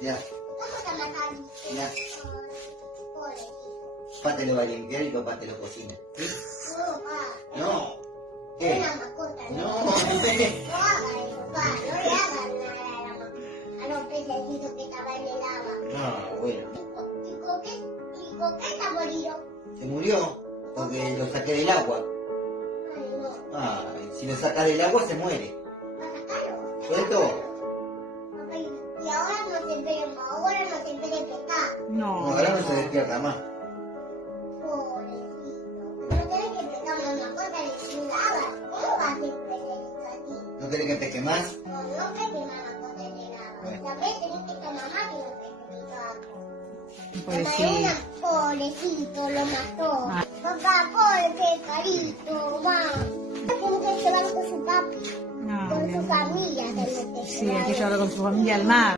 Ya. Ya. Papá te lo va a limpiar y papá te lo cocina. ¿Sí? No. ¿Qué? No. No haga eso, papá. No le hagas nada a los pececitos que estaban en el agua. Ah, bueno. ¿Y Coqueta murió? ¿Se murió? Porque lo saqué del agua. Ay, no. Ay, si lo sacas del agua se muere. ¿Va a sacarlo? ¿Suelto? Papá, y ahora no se puede pescar. No, ahora no se despierta más. Pobrecito. No tenés que pescar una mascota de agua. ¿Cómo va a ser pececito así? ¿No querés que pesque más? No, no pesque más mascota de agua. Bueno. También tenés que tomar mamá que no pececito agua. Pobrecito. Pobrecito, lo mató. Ah. Papá, pobre carito, mamá. Tiene que llevar con su papi, No, con mi su amor. familia. Tiene que Sí, hay que llevar. llevarlo con su familia al mar.